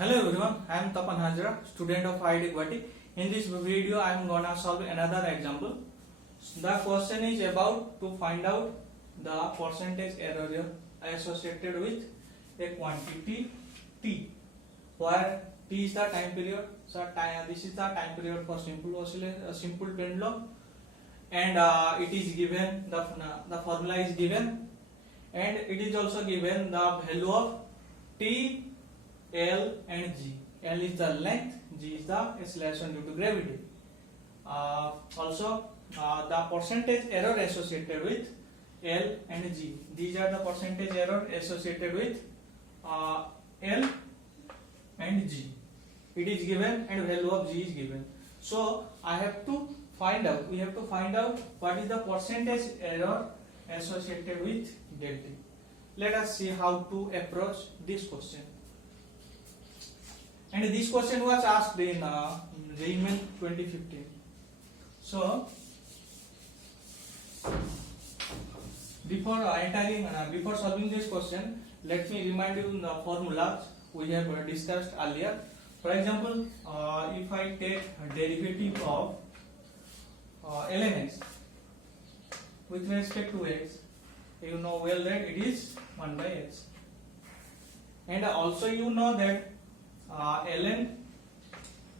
Hello everyone, I am Tapan Hajra, student of IIT Guwahati. In this video, I am gonna solve another example. The question is about to find out the percentage error associated with a quantity t, where t is the time period. So this is the time period for simple pendulum, and it is given the formula is given, and it is also given the value of t, L and G. L is the length, G is the acceleration due to gravity. Also, the percentage error associated with L and G. These are the percentage error associated with L and G. It is given and value of G is given. So I have to find out. We have to find out what is the percentage error associated with delta. Let us see how to approach this question. And this question was asked in JEE Main 2015. So before solving this question, let me remind you the formulas we have discussed earlier. For example, if I take derivative of ln x with respect to x, you know well that it is 1 by x, and also you know that ln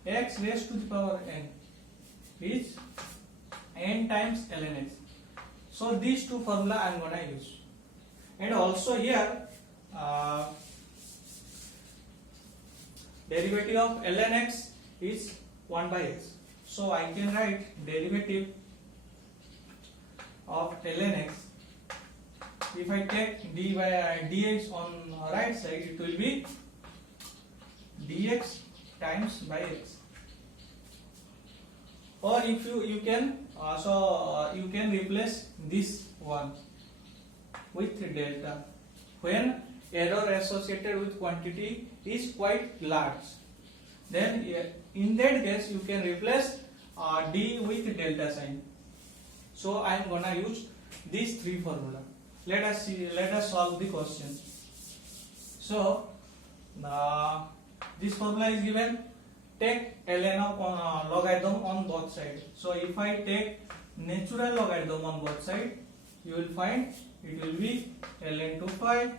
x raised to the power n is n times ln x. So these two formula I am gonna use, and also here derivative of ln x is 1 by x. So I can write derivative of ln x. If I take d by dx on right side, it will be dx times by x. Or if you can you can replace this one with delta when error associated with quantity is quite large. Then in that case you can replace d with delta sign. So I am gonna use these three formula. Let us solve the question. So this formula is given. Take ln of logarithm on both sides. So if I take natural logarithm on both sides, you will find it will be ln to 5.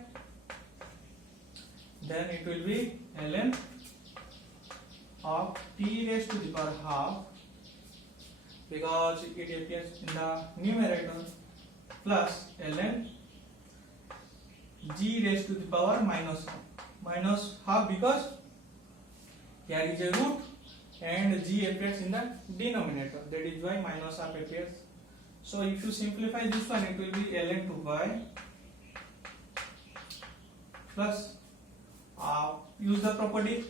Then it will be ln of t raised to the power half, because it appears in the numerator, plus ln g raised to the power minus half, because here is a root and g appears in the denominator, that is why minus half appears. So if you simplify this one, it will be ln to y plus use the property,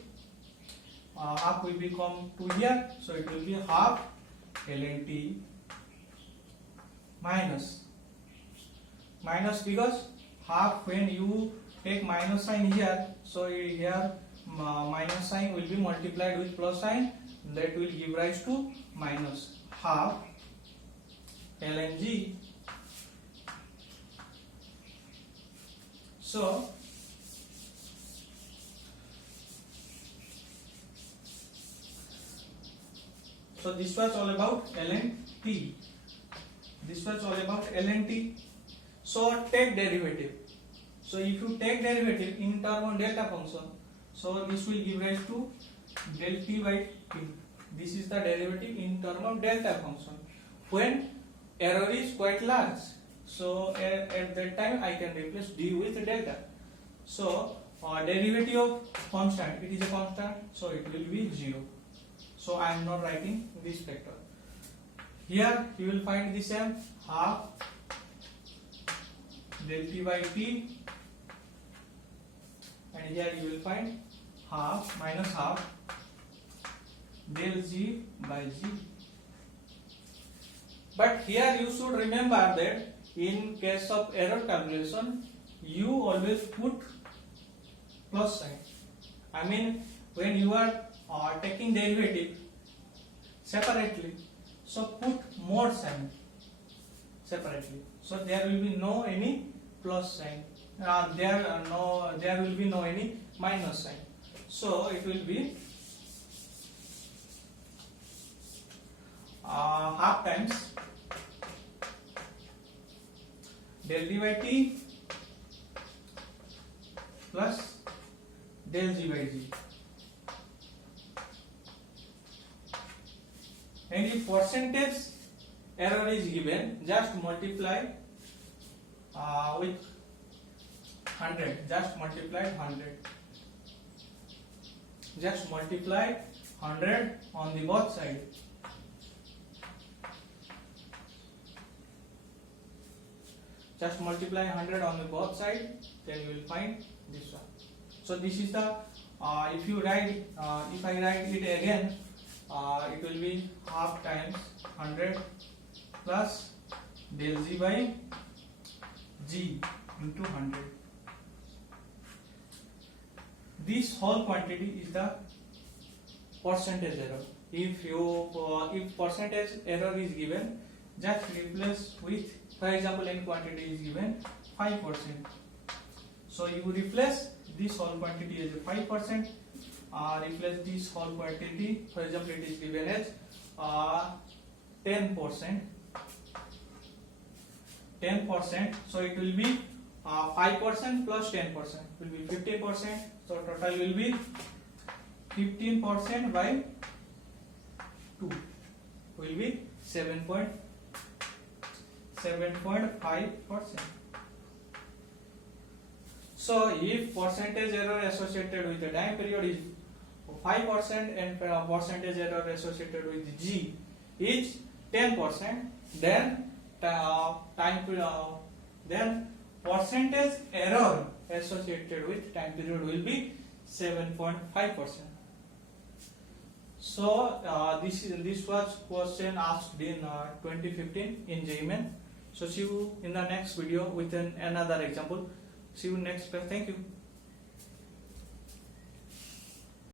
half will become 2 here, so it will be half ln t minus because half, when you take minus sign here, so here minus sign will be multiplied with plus sign, that will give rise to minus half ln g. So this was all about ln t. So take derivative. So if you take derivative in term of delta function, so this will give rise to del t by t. This is the derivative in term of delta function when error is quite large. So at that time I can replace d with delta. So derivative of constant, it is a constant, so it will be 0. So I am not writing this factor. Here you will find the same, half del t by t, and here you will find half minus half del g by g. But here you should remember that in case of error calculation, you always put plus sign. I mean, when you are taking derivative separately, so put more sign separately, so there will be no any plus sign, there will be no any minus sign. So it will be half times del d by t plus del g by g. And if percentage error is given, just multiply with 100. Just multiply 100. Just multiply 100 on the both side. Just multiply 100 on the both side, then you will find this one. So this is the if you write if I write it again, it will be half times 100 plus del g by g into 100. This whole quantity is the percentage error. If percentage error is given, just replace with, for example, any quantity is given 5%. So you replace this whole quantity as a 5%. Replace this whole quantity. For example, it is given as 10%. 10%. So it will be 5% plus 10% will be 15%. So total will be 15% by 2 will be 7.5%. So if percentage error associated with the time period is 5% and percentage error associated with G is 10%, then then percentage error associated with time period will be 7.5%. So this was question asked in 2015 in JEE Main. So see you in the next video with another example. See you next class. Thank you.